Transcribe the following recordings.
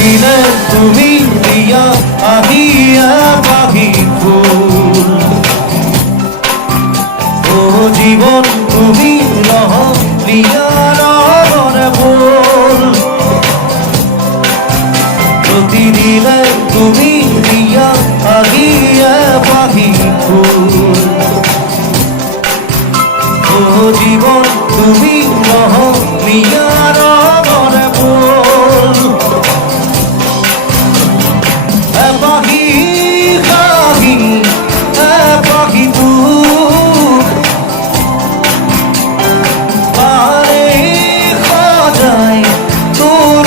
দিলে তুমি দিয়া আহিয়া পাহি ফুল ও জীবন তুমি রহ দিয়া রহরে ফুল প্রতিদিনে তুমি দিয়া আহিয়া পাহি ফুল ও জীবন তুমি রহ দিয়া রহরে ফুল পাখি পাখি পাখি তুই পারে খাজায় তোর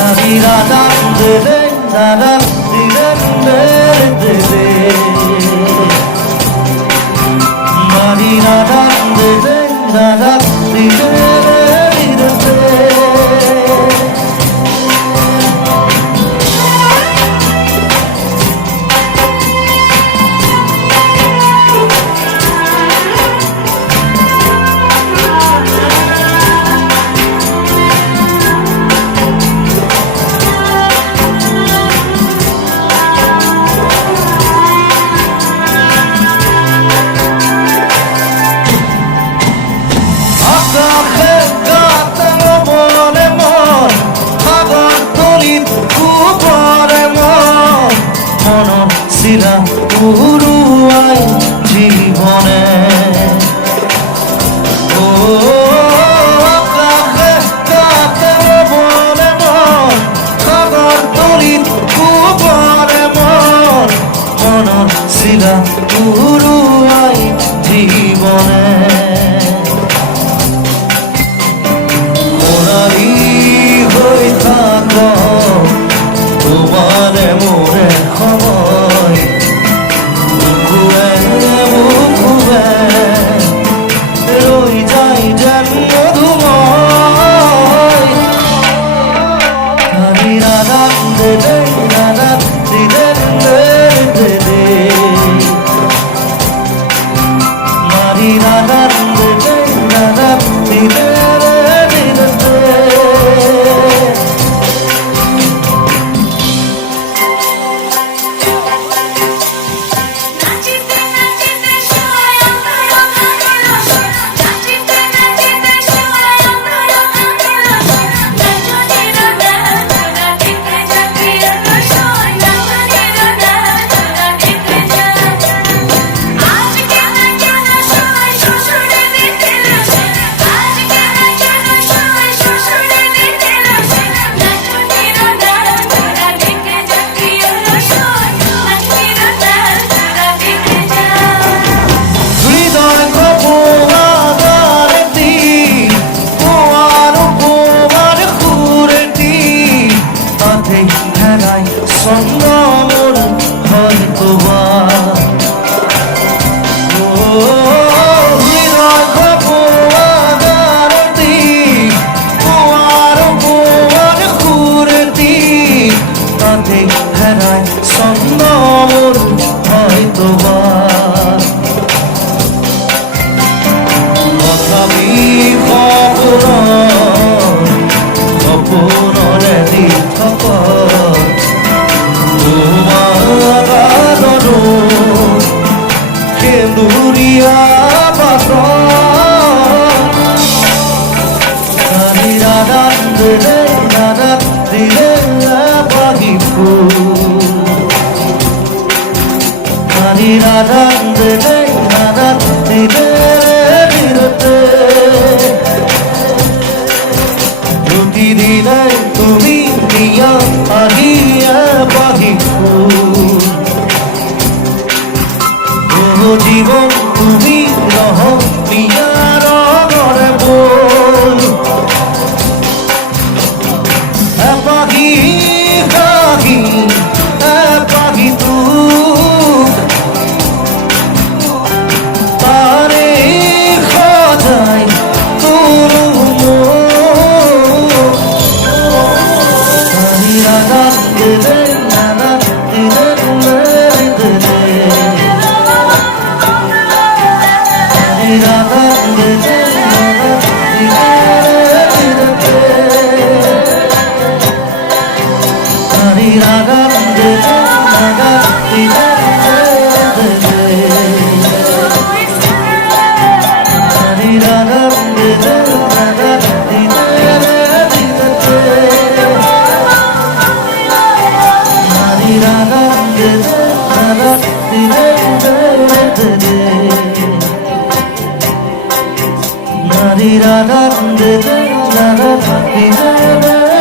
আমি রাধা দিলে রাধা দিলে দিলে মারি রাধা দিলে রাধা দিলে সিরা উড়ুয়ায় জীবনে ও কাছে কাছে বলে মন খবর তুলিত কুপরে মন মন সিরা উড়ুয়ায় জীবনে মোরারি হয়ে থাক তোমারে মোরে খবর রই যাই যেন মধুময় আমি রাধা দিলে রাধা দিলে দিলে মারি রাধা দিলে রাধা দিলে সঙ্গমর হয়তো বা ও হৃদয় খোয়াদারতি তোমার গোয়ার খুরতি তাতে হেরায় সঙ্গমর হয়তো বা তথাপি খবরে তীর্থ কেন্দুরিয়া পাত্র রাধা দিলে রাধা দিলে পাখি ফুল রাধা দিলে রাধা দিলে প্রতিদিনে তুমি দিয়া আহিয়া পাখি ফুল জীবন তুমি রহ পিয়ার ঘরে বল পাখি পাখি পাখি তুই পারে খাজায় তোর রাধা দিলে রাধা দিলে দিলে Radha da da da da da da da